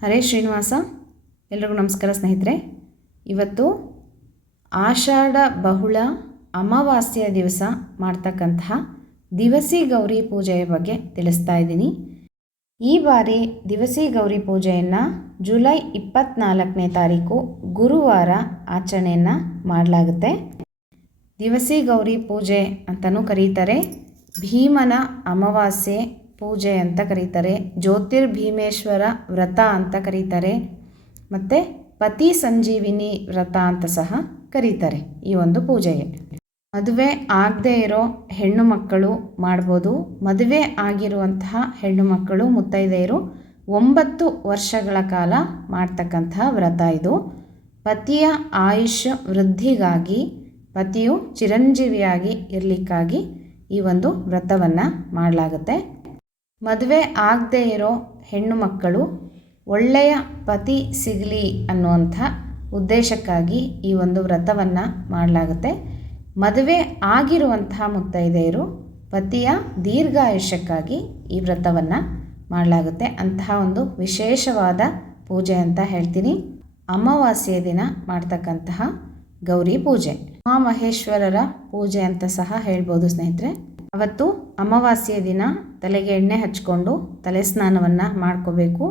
ಹರೇ ಶ್ರೀನಿವಾಸ, ಎಲ್ರಿಗೂ ನಮಸ್ಕಾರ ಸ್ನೇಹಿತರೆ. ಇವತ್ತು ಆಷಾಢ ಬಹುಳ ಅಮಾವಾಸ್ಯೆಯ ದಿವಸ ಮಾಡ್ತಕ್ಕಂತಹ ದಿವಸಿ ಗೌರಿ ಪೂಜೆಯ ಬಗ್ಗೆ ತಿಳಿಸ್ತಾ ಇದ್ದೀನಿ. ಈ ಬಾರಿ ದಿವಸಿ ಗೌರಿ ಪೂಜೆಯನ್ನು ಜುಲೈ ಇಪ್ಪತ್ತ್ನಾಲ್ಕನೇ ತಾರೀಕು ಗುರುವಾರ ಆಚರಣೆಯನ್ನು ಮಾಡಲಾಗುತ್ತೆ. ದಿವಸಿ ಗೌರಿ ಪೂಜೆ ಅಂತಲೂ ಕರೀತಾರೆ. ಭೀಮನ ಅಮಾವಾಸ್ಯೆ ಪೂಜೆ ಅಂತ ಕರೀತಾರೆ, ಜ್ಯೋತಿರ್ಭೀಮೇಶ್ವರ ವ್ರತ ಅಂತ ಕರೀತಾರೆ, ಮತ್ತು ಪತಿ ಸಂಜೀವಿನಿ ವ್ರತ ಅಂತ ಸಹ ಕರೀತಾರೆ ಈ ಒಂದು ಪೂಜೆಗೆ. ಮದುವೆ ಆಗದೇ ಇರೋ ಹೆಣ್ಣು ಮಕ್ಕಳು ಮಾಡ್ಬೋದು, ಮದುವೆ ಆಗಿರುವಂತಹ ಹೆಣ್ಣು ಮಕ್ಕಳು ಮುತ್ತೈದೆಯರು ಒಂಬತ್ತು ವರ್ಷಗಳ ಕಾಲ ಮಾಡ್ತಕ್ಕಂತಹ ವ್ರತ ಇದು. ಪತಿಯ ಆಯುಷ್ಯ ವೃದ್ಧಿಗಾಗಿ, ಪತಿಯು ಚಿರಂಜೀವಿಯಾಗಿ ಇರಲಿಕ್ಕಾಗಿ ಈ ಒಂದು ವ್ರತವನ್ನು ಮಾಡಲಾಗುತ್ತೆ. ಮದುವೆ ಆಗದೇ ಇರೋ ಹೆಣ್ಣು ಮಕ್ಕಳು ಒಳ್ಳೆಯ ಪತಿ ಸಿಗಲಿ ಅನ್ನುವಂಥ ಉದ್ದೇಶಕ್ಕಾಗಿ ಈ ಒಂದು ವ್ರತವನ್ನು ಮಾಡಲಾಗುತ್ತೆ. ಮದುವೆ ಆಗಿರುವಂತಹ ಮುತ್ತೈದೆಯರು ಪತಿಯ ದೀರ್ಘಾಯುಷ್ಯಕ್ಕಾಗಿ ಈ ವ್ರತವನ್ನು ಮಾಡಲಾಗುತ್ತೆ. ಅಂತಹ ಒಂದು ವಿಶೇಷವಾದ ಪೂಜೆ ಅಂತ ಹೇಳ್ತೀನಿ. ಅಮಾವಾಸ್ಯೆಯ ದಿನ ಮಾಡ್ತಕ್ಕಂತಹ ಗೌರಿ ಪೂಜೆ. ಉಮಾಮಹೇಶ್ವರರ ಪೂಜೆ ಅಂತ ಸಹ ಹೇಳ್ಬೋದು ಸ್ನೇಹಿತರೆ. ಅವತ್ತು ಅಮಾವಾಸ್ಯೆಯ ದಿನ ತಲೆಗೆ ಎಣ್ಣೆ ಹಚ್ಕೊಂಡು ತಲೆ ಸ್ನಾನವನ್ನು ಮಾಡ್ಕೋಬೇಕು.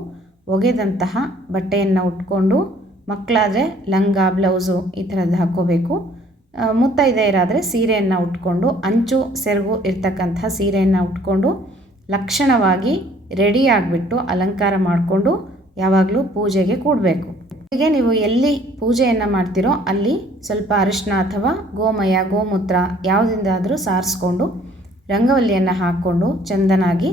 ಒಗೆದಂತಹ ಬಟ್ಟೆಯನ್ನು ಉಟ್ಕೊಂಡು ಮಕ್ಕಳಾದರೆ ಲಂಗ, ಬ್ಲೌಸು ಈ ಥರದ್ದು ಹಾಕ್ಕೋಬೇಕು. ಮುತ್ತೈದೆಯರಾದರೆ ಸೀರೆಯನ್ನು ಉಟ್ಕೊಂಡು ಅಂಚು, ಸೆರಗು ಇರ್ತಕ್ಕಂಥ ಸೀರೆಯನ್ನು ಉಟ್ಕೊಂಡು ಲಕ್ಷಣವಾಗಿ ರೆಡಿ ಆಗಿಬಿಟ್ಟು ಅಲಂಕಾರ ಮಾಡಿಕೊಂಡು ಯಾವಾಗಲೂ ಪೂಜೆಗೆ ಕೂಡಬೇಕು. ಹೀಗೆ ನೀವು ಎಲ್ಲಿ ಪೂಜೆಯನ್ನು ಮಾಡ್ತೀರೋ ಅಲ್ಲಿ ಸ್ವಲ್ಪ ಅರಿಶಿನ ಅಥವಾ ಗೋಮಯ, ಗೋಮೂತ್ರ ಯಾವುದಿಂದಾದರೂ ಸಾರಿಸ್ಕೊಂಡು ರಂಗವಲ್ಲಿಯನ್ನು ಹಾಕ್ಕೊಂಡು ಚಂದನಾಗಿ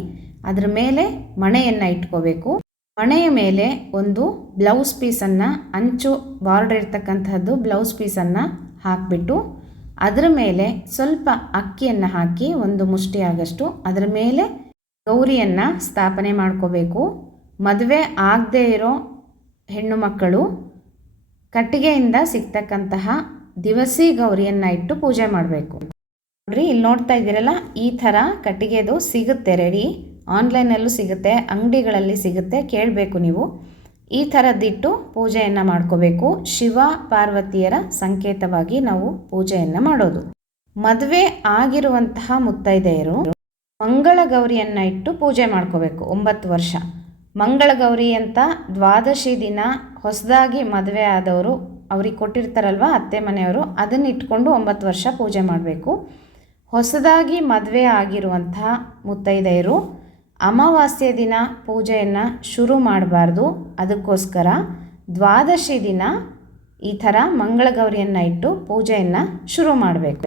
ಅದರ ಮೇಲೆ ಮಣೆಯನ್ನು ಇಟ್ಕೋಬೇಕು. ಮಣೆಯ ಮೇಲೆ ಒಂದು ಬ್ಲೌಸ್ ಪೀಸನ್ನು ಅಂಚು ಬಾರ್ಡರ್ ಇರ್ತಕ್ಕಂಥದ್ದು ಬ್ಲೌಸ್ ಪೀಸನ್ನು ಹಾಕಿಬಿಟ್ಟು ಅದರ ಮೇಲೆ ಸ್ವಲ್ಪ ಅಕ್ಕಿಯನ್ನು ಹಾಕಿ ಒಂದು ಮುಷ್ಟಿ ಆಗಷ್ಟು ಅದರ ಮೇಲೆ ಗೌರಿಯನ್ನು ಸ್ಥಾಪನೆ ಮಾಡ್ಕೋಬೇಕು. ಮದುವೆ ಆಗದೇ ಇರೋ ಹೆಣ್ಣು ಮಕ್ಕಳು ಕಟ್ಟಿಗೆಯಿಂದ ಸಿಗ್ತಕ್ಕಂತಹ ದಿವಸಿ ಗೌರಿಯನ್ನು ಇಟ್ಟು ಪೂಜೆ ಮಾಡಬೇಕು. ನೋಡ್ರಿ, ಇಲ್ಲಿ ನೋಡ್ತಾ ಇದ್ದೀರಲ್ಲ, ಈ ಥರ ಕಟ್ಟಿಗೆದು ಸಿಗುತ್ತೆ ರೆಡಿ ಆನ್ಲೈನಲ್ಲೂ ಸಿಗುತ್ತೆ, ಅಂಗಡಿಗಳಲ್ಲಿ ಸಿಗುತ್ತೆ, ಕೇಳಬೇಕು ನೀವು. ಈ ಥರದ್ದಿಟ್ಟು ಪೂಜೆಯನ್ನು ಮಾಡ್ಕೋಬೇಕು. ಶಿವ ಪಾರ್ವತಿಯರ ಸಂಕೇತವಾಗಿ ನಾವು ಪೂಜೆಯನ್ನು ಮಾಡೋದು. ಮದುವೆ ಆಗಿರುವಂತಹ ಮುತ್ತೈದೆಯರು ಮಂಗಳ ಗೌರಿಯನ್ನು ಇಟ್ಟು ಪೂಜೆ ಮಾಡ್ಕೋಬೇಕು, ಒಂಬತ್ತು ವರ್ಷ. ಮಂಗಳ ಗೌರಿ ಅಂತ ದ್ವಾದಶಿ ದಿನ, ಹೊಸದಾಗಿ ಮದುವೆ ಆದವರು ಅವ್ರಿಗೆ ಕೊಟ್ಟಿರ್ತಾರಲ್ವ, ಅತ್ತೆ ಮನೆಯವರು, ಅದನ್ನು ಇಟ್ಕೊಂಡು ಒಂಬತ್ತು ವರ್ಷ ಪೂಜೆ ಮಾಡಬೇಕು. ಹೊಸದಾಗಿ ಮದುವೆ ಆಗಿರುವಂಥ ಮುತ್ತೈದೆಯರು ಅಮಾವಾಸ್ಯೆ ದಿನ ಪೂಜೆಯನ್ನು ಶುರು ಮಾಡಬಾರ್ದು. ಅದಕ್ಕೋಸ್ಕರ ದ್ವಾದಶಿ ದಿನ ಈ ಥರ ಮಂಗಳಗೌರಿಯನ್ನು ಇಟ್ಟು ಪೂಜೆಯನ್ನು ಶುರು ಮಾಡಬೇಕು.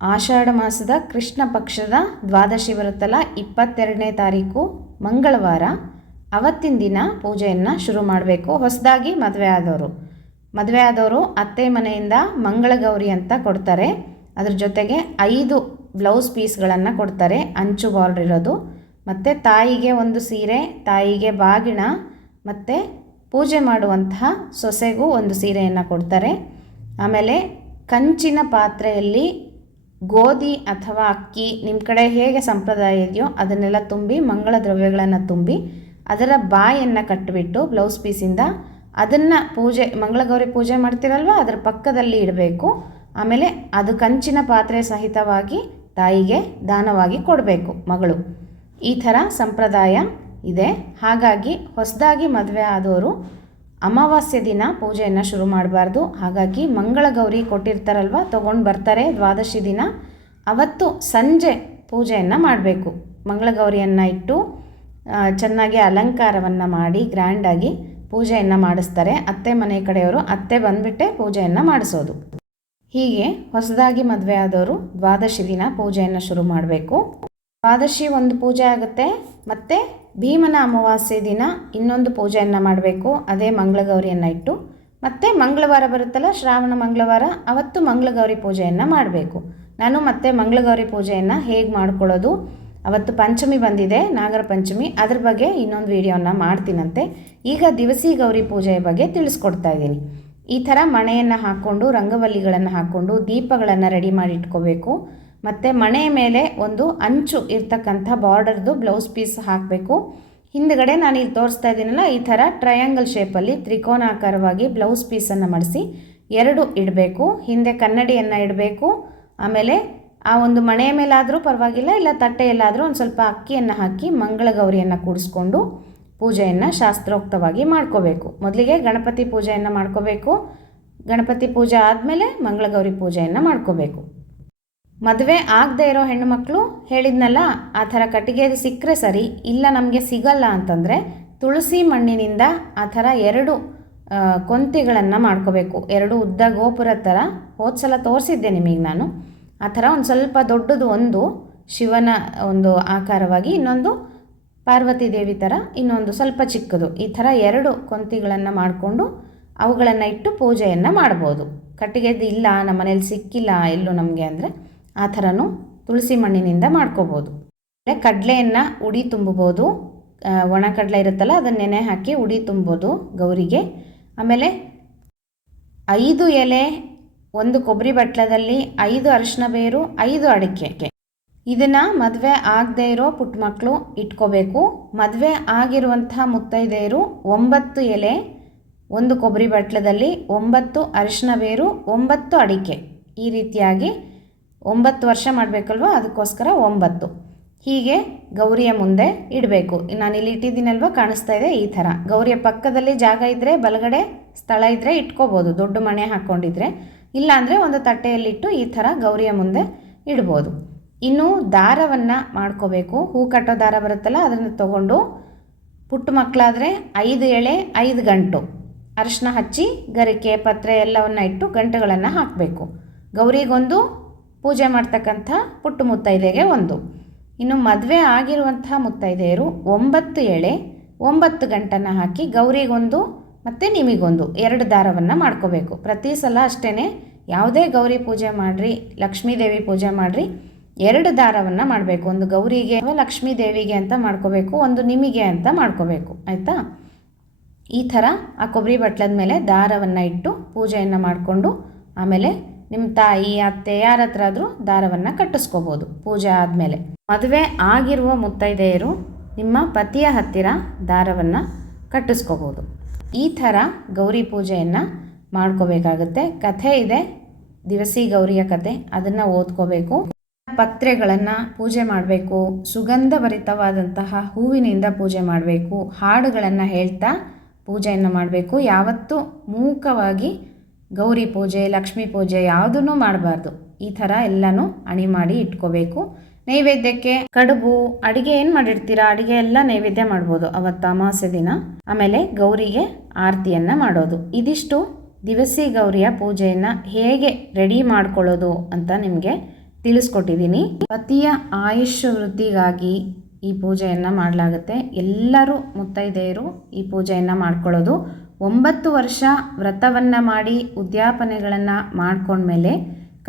ಆಷಾಢ ಮಾಸದ ಕೃಷ್ಣ ಪಕ್ಷದ ದ್ವಾದಶಿ ಬರುತ್ತಲ್ಲ, ಇಪ್ಪತ್ತೆರಡನೇ ತಾರೀಕು ಮಂಗಳವಾರ, ಅವತ್ತಿನ ದಿನ ಪೂಜೆಯನ್ನು ಶುರು ಮಾಡಬೇಕು. ಹೊಸದಾಗಿ ಮದುವೆ ಆದವರು ಮದುವೆ ಆದವರು ಅತ್ತೆ ಮನೆಯಿಂದ ಮಂಗಳಗೌರಿ ಅಂತ ಕೊಡ್ತಾರೆ. ಅದ್ರ ಜೊತೆಗೆ ಐದು ಬ್ಲೌಸ್ ಪೀಸ್ಗಳನ್ನು ಕೊಡ್ತಾರೆ, ಅಂಚು ಬಾರ್ಡ್ರ್ ಇರೋದು. ಮತ್ತು ತಾಯಿಗೆ ಒಂದು ಸೀರೆ, ತಾಯಿಗೆ ಬಾಗಿಣ, ಮತ್ತು ಪೂಜೆ ಮಾಡುವಂತಹ ಸೊಸೆಗೂ ಒಂದು ಸೀರೆಯನ್ನು ಕೊಡ್ತಾರೆ. ಆಮೇಲೆ ಕಂಚಿನ ಪಾತ್ರೆಯಲ್ಲಿ ಗೋಧಿ ಅಥವಾ ಅಕ್ಕಿ ನಿಮ್ಮ ಕಡೆ ಹೇಗೆ ಸಂಪ್ರದಾಯ ಇದೆಯೋ ಅದನ್ನೆಲ್ಲ ತುಂಬಿ, ಮಂಗಳ ದ್ರವ್ಯಗಳನ್ನು ತುಂಬಿ ಅದರ ಬಾಯನ್ನು ಕಟ್ಟಿಬಿಟ್ಟು ಬ್ಲೌಸ್ ಪೀಸಿಂದ ಅದನ್ನು ಪೂಜೆ, ಮಂಗಳಗೌರಿ ಪೂಜೆ ಮಾಡ್ತಿರಲ್ವ? ಅದರ ಪಕ್ಕದಲ್ಲಿ ಇಡಬೇಕು. ಆಮೇಲೆ ಅದು ಕಂಚಿನ ಪಾತ್ರೆ ಸಹಿತವಾಗಿ ತಾಯಿಗೆ ದಾನವಾಗಿ ಕೊಡಬೇಕು ಮಗಳು. ಈ ಥರ ಸಂಪ್ರದಾಯ ಇದೆ. ಹಾಗಾಗಿ ಹೊಸದಾಗಿ ಮದುವೆ ಆದವರು ಅಮಾವಾಸ್ಯೆ ದಿನ ಪೂಜೆಯನ್ನು ಶುರು ಮಾಡಬಾರ್ದು. ಹಾಗಾಗಿ ಮಂಗಳ ಗೌರಿ ಕೊಟ್ಟಿರ್ತಾರಲ್ವ, ತೊಗೊಂಡು ಬರ್ತಾರೆ ದ್ವಾದಶಿ ದಿನ. ಅವತ್ತು ಸಂಜೆ ಪೂಜೆಯನ್ನು ಮಾಡಬೇಕು. ಮಂಗಳಗೌರಿಯನ್ನು ಇಟ್ಟು ಚೆನ್ನಾಗಿ ಅಲಂಕಾರವನ್ನು ಮಾಡಿ ಗ್ರ್ಯಾಂಡಾಗಿ ಪೂಜೆಯನ್ನು ಮಾಡಿಸ್ತಾರೆ. ಅತ್ತೆ ಮನೆ ಕಡೆಯವರು ಅತ್ತೆ ಬಂದುಬಿಟ್ಟೆ ಪೂಜೆಯನ್ನು ಮಾಡಿಸೋದು. ಹೀಗೆ ಹೊಸದಾಗಿ ಮದುವೆ ಆದವರು ದ್ವಾದಶಿ ದಿನ ಪೂಜೆಯನ್ನು ಶುರು ಮಾಡಬೇಕು. ದ್ವಾದಶಿ ಒಂದು ಪೂಜೆ ಆಗುತ್ತೆ, ಮತ್ತು ಭೀಮನ ಅಮಾವಾಸ್ಯೆ ದಿನ ಇನ್ನೊಂದು ಪೂಜೆಯನ್ನು ಮಾಡಬೇಕು, ಅದೇ ಮಂಗಳಗೌರಿಯನ್ನು ಇಟ್ಟು, ಮತ್ತು ಮಂಗಳವಾರ ಬರುತ್ತಲ್ಲ, ಶ್ರಾವಣ ಮಂಗಳವಾರ, ಅವತ್ತು ಮಂಗಳಗೌರಿ ಪೂಜೆಯನ್ನು ಮಾಡಬೇಕು. ನಾನು ಮತ್ತೆ ಮಂಗಳಗೌರಿ ಪೂಜೆಯನ್ನು ಹೇಗೆ ಮಾಡ್ಕೊಳ್ಳೋದು? ಅವತ್ತು ಪಂಚಮಿ ಬಂದಿದೆ, ನಾಗರ ಪಂಚಮಿ, ಅದ್ರ ಬಗ್ಗೆ ಇನ್ನೊಂದು ವಿಡಿಯೋನ ಮಾಡ್ತೀನಂತೆ. ಈಗ ದಿವಸಿ ಗೌರಿ ಪೂಜೆಯ ಬಗ್ಗೆ ತಿಳಿಸ್ಕೊಡ್ತಾ ಇದ್ದೀನಿ. ಈ ಥರ ಮಣೆಯನ್ನು ಹಾಕ್ಕೊಂಡು, ರಂಗವಲ್ಲಿಗಳನ್ನು ಹಾಕ್ಕೊಂಡು, ದೀಪಗಳನ್ನು ರೆಡಿ ಮಾಡಿ ಇಟ್ಕೋಬೇಕು. ಮತ್ತು ಮಣೆಯ ಮೇಲೆ ಒಂದು ಅಂಚು ಇರ್ತಕ್ಕಂಥ ಬಾರ್ಡರ್ದು ಬ್ಲೌಸ್ ಪೀಸ್ ಹಾಕಬೇಕು. ಹಿಂದ್ಗಡೆ ನಾನು ಇಲ್ಲಿ ತೋರಿಸ್ತಾ ಇದ್ದೀನಲ್ಲ, ಈ ಥರ ಟ್ರಯಾಂಗಲ್ ಶೇಪಲ್ಲಿ ತ್ರಿಕೋನಾಕಾರವಾಗಿ ಬ್ಲೌಸ್ ಪೀಸನ್ನು ಮಾಡಿಸಿ ಎರಡು ಇಡಬೇಕು. ಹಿಂದೆ ಕನ್ನಡಿಯನ್ನು ಇಡಬೇಕು. ಆಮೇಲೆ ಆ ಒಂದು ಮಣೆಯ ಮೇಲಾದರೂ ಪರವಾಗಿಲ್ಲ, ಇಲ್ಲ ತಟ್ಟೆಯಲ್ಲಾದರೂ ಒಂದು ಸ್ವಲ್ಪ ಅಕ್ಕಿಯನ್ನು ಹಾಕಿ, ಮಂಗಳಗೌರಿಯನ್ನು ಕೂಡಿಸ್ಕೊಂಡು ಪೂಜೆಯನ್ನು ಶಾಸ್ತ್ರೋಕ್ತವಾಗಿ ಮಾಡ್ಕೋಬೇಕು. ಮೊದಲಿಗೆ ಗಣಪತಿ ಪೂಜೆಯನ್ನು ಮಾಡ್ಕೋಬೇಕು. ಗಣಪತಿ ಪೂಜೆ ಆದಮೇಲೆ ಮಂಗಳಗೌರಿ ಪೂಜೆಯನ್ನು ಮಾಡ್ಕೋಬೇಕು. ಮದುವೆ ಆಗದೆ ಇರೋ ಹೆಣ್ಣುಮಕ್ಕಳು ಹೇಳಿದ್ನಲ್ಲ, ಆ ಥರ ಕಟ್ಟಿಗೆ ಸಿಕ್ಕರೆ ಸರಿ, ಇಲ್ಲ ನಮಗೆ ಸಿಗಲ್ಲ ಅಂತಂದರೆ ತುಳಸಿ ಮಣ್ಣಿನಿಂದ ಆ ಥರ ಎರಡು ಕೊಂತಿಗಳನ್ನು ಮಾಡ್ಕೋಬೇಕು. ಎರಡು ಉದ್ದ ಗೋಪುರ ಥರ ಹೋದ ಸಲ ತೋರಿಸಿದ್ದೆ ನಿಮಗೆ ನಾನು. ಆ ಥರ ಒಂದು ಸ್ವಲ್ಪ ದೊಡ್ಡದು ಒಂದು ಶಿವನ ಒಂದು ಆಕಾರವಾಗಿ ಇನ್ನೊಂದು ಪಾರ್ವತಿ ದೇವಿ ಥರ ಇನ್ನೊಂದು ಸ್ವಲ್ಪ ಚಿಕ್ಕದು. ಈ ಥರ ಎರಡು ಕೊಂತಿಗಳನ್ನು ಮಾಡಿಕೊಂಡು ಅವುಗಳನ್ನು ಇಟ್ಟು ಪೂಜೆಯನ್ನು ಮಾಡ್ಬೋದು. ಕಟ್ಟಿಗೆದ್ದು ಇಲ್ಲ, ನಮ್ಮ ಮನೇಲಿ ಸಿಕ್ಕಿಲ್ಲ, ಎಲ್ಲೂ ನಮಗೆ ಅಂದರೆ ಆ ಥರನೂ ತುಳಸಿ ಮಣ್ಣಿನಿಂದ ಮಾಡ್ಕೋಬೋದು. ಆಮೇಲೆ ಕಡಲೆಯನ್ನು ಉಡಿ ತುಂಬಬೋದು. ಒಣ ಕಡಲೆ ಇರುತ್ತಲ್ಲ, ಅದನ್ನು ನೆನೆ ಹಾಕಿ ಉಡಿ ತುಂಬೋದು ಗೌರಿಗೆ. ಆಮೇಲೆ ಐದು ಎಲೆ, ಒಂದು ಕೊಬ್ಬರಿ ಬಟ್ಲದಲ್ಲಿ ಐದು ಅರಿಶಿನ ಬೇರು, ಐದು ಅಡಿಕೆ. ಇದನ್ನು ಮದುವೆ ಆಗದೇ ಇರೋ ಪುಟ್ಟ ಮಕ್ಕಳು ಇಟ್ಕೋಬೇಕು. ಮದುವೆ ಆಗಿರುವಂಥ ಮುತ್ತೈದೆಯರು ಒಂಬತ್ತು ಎಲೆ, ಒಂದು ಕೊಬ್ಬರಿ ಬಟ್ಲದಲ್ಲಿ ಒಂಬತ್ತು ಅರಿಶಿನ ಬೇರು, ಒಂಬತ್ತು ಅಡಿಕೆ. ಈ ರೀತಿಯಾಗಿ ಒಂಬತ್ತು ವರ್ಷ ಮಾಡಬೇಕಲ್ವ? ಅದಕ್ಕೋಸ್ಕರ ಒಂಬತ್ತು. ಹೀಗೆ ಗೌರಿಯ ಮುಂದೆ ಇಡಬೇಕು. ನಾನು ಇಲ್ಲಿ ಇಟ್ಟಿದ್ದೀನಲ್ವ? ಕಾಣಿಸ್ತಾ ಇದೆ ಈ ಥರ. ಗೌರಿಯ ಪಕ್ಕದಲ್ಲಿ ಜಾಗ ಇದ್ದರೆ ಬಲಗಡೆ ಸ್ಥಳ ಇದ್ದರೆ ಇಟ್ಕೋಬೋದು. ದೊಡ್ಡ ಮಣೆ ಹಾಕ್ಕೊಂಡಿದ್ರೆ. ಇಲ್ಲಾಂದರೆ ಒಂದು ತಟ್ಟೆಯಲ್ಲಿಟ್ಟು ಈ ಥರ ಗೌರಿಯ ಮುಂದೆ ಇಡ್ಬೋದು. ಇನ್ನು ದಾರವನ್ನು ಮಾಡ್ಕೋಬೇಕು. ಹೂ ಕಟ್ಟೋ ದಾರ ಬರುತ್ತಲ್ಲ, ಅದನ್ನು ತಗೊಂಡು ಪುಟ್ಟ ಮಕ್ಕಳಾದರೆ ಐದು ಎಳೆ, ಐದು ಗಂಟು. ಅರಿಶಿನ ಹಚ್ಚಿ, ಗರಿಕೆ, ಪತ್ರೆ ಎಲ್ಲವನ್ನು ಇಟ್ಟು ಗಂಟುಗಳನ್ನು ಹಾಕಬೇಕು. ಗೌರಿಗೊಂದು ಪೂಜೆ ಮಾಡ್ತಕ್ಕಂಥ ಪುಟ್ಟ ಮುತ್ತೈದೆಗೆ ಒಂದು. ಇನ್ನು ಮದುವೆ ಆಗಿರುವಂಥ ಮುತ್ತೈದೆಯರು ಒಂಬತ್ತು ಎಳೆ, ಒಂಬತ್ತು ಗಂಟನ್ನು ಹಾಕಿ ಗೌರಿಗೊಂದು ಮತ್ತು ನಿಮಗೊಂದು ಎರಡು ದಾರವನ್ನು ಮಾಡ್ಕೋಬೇಕು. ಪ್ರತಿ ಸಲ ಅಷ್ಟೇ ಯಾವುದೇ ಗೌರಿ ಪೂಜೆ ಮಾಡಿರಿ, ಲಕ್ಷ್ಮೀದೇವಿ ಪೂಜೆ ಮಾಡಿರಿ ಎರಡು ದಾರವನ್ನು ಮಾಡಬೇಕು. ಒಂದು ಗೌರಿಗೆ ಅಥವಾ ಲಕ್ಷ್ಮೀ ದೇವಿಗೆ ಅಂತ ಮಾಡ್ಕೋಬೇಕು, ಒಂದು ನಿಮಗೆ ಅಂತ ಮಾಡ್ಕೋಬೇಕು. ಆಯಿತಾ? ಈ ಥರ ಆ ಕೊಬ್ಬರಿ ಬಟ್ಲದ ಮೇಲೆ ದಾರವನ್ನು ಇಟ್ಟು ಪೂಜೆಯನ್ನು ಮಾಡಿಕೊಂಡು ಆಮೇಲೆ ನಿಮ್ಮ ತಾಯಿ, ಅತ್ತೆ ಯಾರ ಹತ್ರ ಆದರೂ ದಾರವನ್ನು ಕಟ್ಟಿಸ್ಕೋಬೋದು ಪೂಜೆ ಆದಮೇಲೆ. ಮದುವೆ ಆಗಿರುವ ಮುತ್ತೈದೆಯರು ನಿಮ್ಮ ಪತಿಯ ಹತ್ತಿರ ದಾರವನ್ನು ಕಟ್ಟಿಸ್ಕೋಬೋದು. ಈ ಥರ ಗೌರಿ ಪೂಜೆಯನ್ನು ಮಾಡ್ಕೋಬೇಕಾಗುತ್ತೆ. ಕಥೆ ಇದೆ. ದಿವಸಿ ಗೌರಿಯ ಕತೆ. ಅದನ್ನು ಓದ್ಕೋಬೇಕು. ಪತ್ರೆಗಳನ್ನು ಪೂಜೆ ಮಾಡಬೇಕು ಸುಗಂಧ ಭರಿತವಾದಂತಹ ಹೂವಿನಿಂದ ಪೂಜೆ ಮಾಡಬೇಕು, ಹಾಡುಗಳನ್ನು ಹೇಳ್ತಾ ಪೂಜೆಯನ್ನು ಮಾಡಬೇಕು. ಯಾವತ್ತೂ ಮೂಕವಾಗಿ ಗೌರಿ ಪೂಜೆ, ಲಕ್ಷ್ಮೀ ಪೂಜೆ ಯಾವುದನ್ನು ಮಾಡಬಾರ್ದು. ಈ ಥರ ಎಲ್ಲನೂ ಅಣಿ ಮಾಡಿ ಇಟ್ಕೋಬೇಕು. ನೈವೇದ್ಯಕ್ಕೆ ಕಡುಬು, ಅಡಿಗೆ ಏನು ಮಾಡಿರ್ತೀರಾ? ಅಡಿಗೆ ಎಲ್ಲ ನೈವೇದ್ಯ ಮಾಡ್ಬೋದು. ಅವತ್ತು ಅಮಾವಾಸ್ಯೆ ದಿನ. ಆಮೇಲೆ ಗೌರಿಗೆ ಆರತಿಯನ್ನು ಮಾಡೋದು. ಇದಿಷ್ಟು ದಿವಸಿ ಗೌರಿಯ ಪೂಜೆಯನ್ನು ಹೇಗೆ ರೆಡಿ ಮಾಡ್ಕೊಳ್ಳೋದು ಅಂತ ನಿಮಗೆ ತಿಳಿಸ್ಕೊಟ್ಟಿದ್ದೀನಿ. ಪತಿಯ ಆಯುಷ್ ವೃದ್ಧಿಗಾಗಿ ಈ ಪೂಜೆಯನ್ನು ಮಾಡಲಾಗುತ್ತೆ. ಎಲ್ಲರೂ ಮುತ್ತೈದೆಯರು ಈ ಪೂಜೆಯನ್ನು ಮಾಡ್ಕೊಳ್ಳೋದು. ಒಂಬತ್ತು ವರ್ಷ ವ್ರತವನ್ನು ಮಾಡಿ ಉದ್ಯಾಪನೆಗಳನ್ನು ಮಾಡ್ಕೊಂಡ್ಮೇಲೆ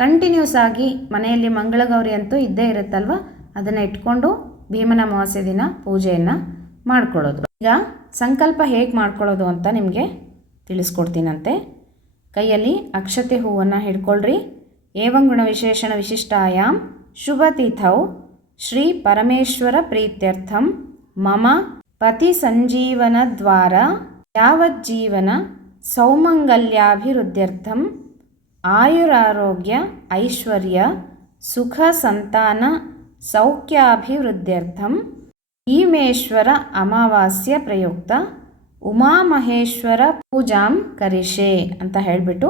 ಕಂಟಿನ್ಯೂಸ್ ಆಗಿ ಮನೆಯಲ್ಲಿ ಮಂಗಳಗೌರಿ ಅಂತೂ ಇದ್ದೇ ಇರುತ್ತಲ್ವ? ಅದನ್ನು ಇಟ್ಕೊಂಡು ಭೀಮನ ಅಮಾವಾಸ್ಯ ದಿನ ಪೂಜೆಯನ್ನು ಮಾಡ್ಕೊಳ್ಳೋದು. ಈಗ ಸಂಕಲ್ಪ ಹೇಗೆ ಮಾಡ್ಕೊಳ್ಳೋದು ಅಂತ ನಿಮಗೆ ತಿಳಿಸ್ಕೊಡ್ತೀನಂತೆ. ಕೈಯಲ್ಲಿ ಅಕ್ಷತೆ ಹೂವನ್ನು ಹಿಡ್ಕೊಳ್ರಿ. ಏವಂ ಗುಣವಿಶೇಷಣ ವಿಶಿಷ್ಟಾಯಾಮ್ ಶುಭತಿಥೌ ಶ್ರೀ ಪರಮೇಶ್ವರ ಪ್ರೀತ್ಯರ್ಥಂ ಮಮ ಪತಿ ಸಂಜೀವನ ದ್ವಾರ ಯಾವಜ್ಜೀವನ ಸೌಮಂಗಲ್ಯಾಭಿವೃದ್ಧ್ಯರ್ಥಂ ಆಯುರಾರೋಗ್ಯ ಐಶ್ವರ್ಯ ಸುಖ ಸಂತಾನ ಸೌಖ್ಯಾಭಿವೃದ್ಧ್ಯರ್ಥಂ ಭೀಮೇಶ್ವರ ಅಮಾವಾಸ್ಯ ಪ್ರಯುಕ್ತ ಉಮಾಮಹೇಶ್ವರ ಪೂಜಾಂ ಕರಿಷೆ ಅಂತ ಹೇಳಿಬಿಟ್ಟು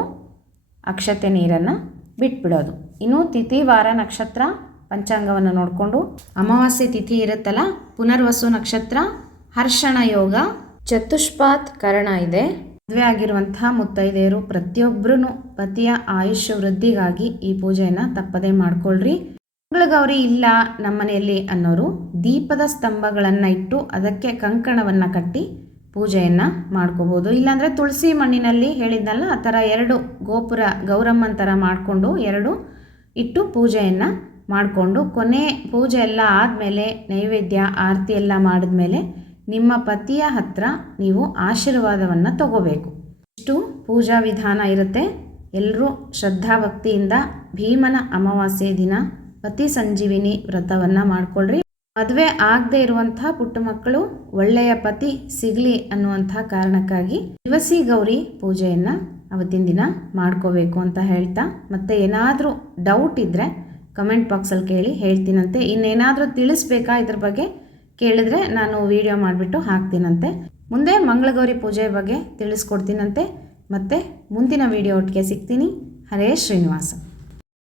ಅಕ್ಷತೆ ನೀರನ್ನು ಬಿಟ್ಬಿಡೋದು. ಇನ್ನು ತಿಥಿ, ವಾರ, ನಕ್ಷತ್ರ, ಪಂಚಾಂಗವನ್ನು ನೋಡಿಕೊಂಡು ಅಮಾವಾಸ್ಯೆ ತಿಥಿ ಇರುತ್ತಲ್ಲ, ಪುನರ್ವಸು ನಕ್ಷತ್ರ, ಹರ್ಷಣ ಯೋಗ, ಚತುಷ್ಪಾತ್ ಕರಣ ಇದೆ. ಮದುವೆ ಆಗಿರುವಂತಹ ಮುತ್ತೈದೆಯರು ಪ್ರತಿಯೊಬ್ಬರೂ ಪತಿಯ ಆಯುಷ್ಯ ವೃದ್ಧಿಗಾಗಿ ಈ ಪೂಜೆಯನ್ನು ತಪ್ಪದೇ ಮಾಡ್ಕೊಳ್ರಿ. ಮಂಗಳಗೌರಿ ಇಲ್ಲ ನಮ್ಮನೆಯಲ್ಲಿ ಅನ್ನೋರು ದೀಪದ ಸ್ತಂಭಗಳನ್ನು ಇಟ್ಟು ಅದಕ್ಕೆ ಕಂಕಣವನ್ನು ಕಟ್ಟಿ ಪೂಜೆಯನ್ನು ಮಾಡ್ಕೋಬೋದು. ಇಲ್ಲಾಂದರೆ ತುಳಸಿ ಮಣ್ಣಿನಲ್ಲಿ ಹೇಳಿದ್ನಲ್ಲ, ಆ ಥರ ಎರಡು ಗೋಪುರ ಗೌರಮ್ಮನ ಥರ ಮಾಡಿಕೊಂಡು ಎರಡು ಇಟ್ಟು ಪೂಜೆಯನ್ನು ಮಾಡಿಕೊಂಡು ಕೊನೆ ಪೂಜೆ ಎಲ್ಲ ಆದಮೇಲೆ ನೈವೇದ್ಯ, ಆರತಿ ಎಲ್ಲ ಮಾಡಿದ್ಮೇಲೆ ನಿಮ್ಮ ಪತಿಯ ಹತ್ರ ನೀವು ಆಶೀರ್ವಾದವನ್ನು ತಗೋಬೇಕು. ಇಷ್ಟು ಪೂಜಾ ವಿಧಾನ ಇರುತ್ತೆ. ಎಲ್ಲರೂ ಶ್ರದ್ಧಾಭಕ್ತಿಯಿಂದ ಭೀಮನ ಅಮಾವಾಸ್ಯೆ ದಿನ ಪತಿ ಸಂಜೀವಿನಿ ವ್ರತವನ್ನು ಮಾಡ್ಕೊಳ್ರಿ. ಮದುವೆ ಆಗದೆ ಇರುವಂಥ ಪುಟ್ಟ ಮಕ್ಕಳು ಒಳ್ಳೆಯ ಪತಿ ಸಿಗಲಿ ಅನ್ನುವಂಥ ಕಾರಣಕ್ಕಾಗಿ ದಿವಸಿ ಗೌರಿ ಪೂಜೆಯನ್ನು ಅವತ್ತಿನ ದಿನ ಮಾಡ್ಕೋಬೇಕು ಅಂತ ಹೇಳ್ತಾ, ಮತ್ತು ಏನಾದರೂ ಡೌಟ್ ಇದ್ದರೆ ಕಮೆಂಟ್ ಬಾಕ್ಸಲ್ಲಿ ಕೇಳಿ ಹೇಳ್ತೀನಂತೆ. ಇನ್ನೇನಾದರೂ ತಿಳಿಸ್ಬೇಕಾ ಇದ್ರ ಬಗ್ಗೆ ಕೇಳಿದ್ರೆ ನಾನು ವಿಡಿಯೋ ಮಾಡಿಬಿಟ್ಟು ಹಾಕ್ತೀನಂತೆ. ಮುಂದೆ ಮಂಗಳಗೌರಿ ಪೂಜೆ ಬಗ್ಗೆ ತಿಳಿಸ್ಕೊಡ್ತೀನಂತೆ. ಮತ್ತು ಮುಂದಿನ ವಿಡಿಯೋ ಒಟ್ಟಿಗೆ ಸಿಗ್ತೀನಿ. ಹರೇ ಶ್ರೀನಿವಾಸ.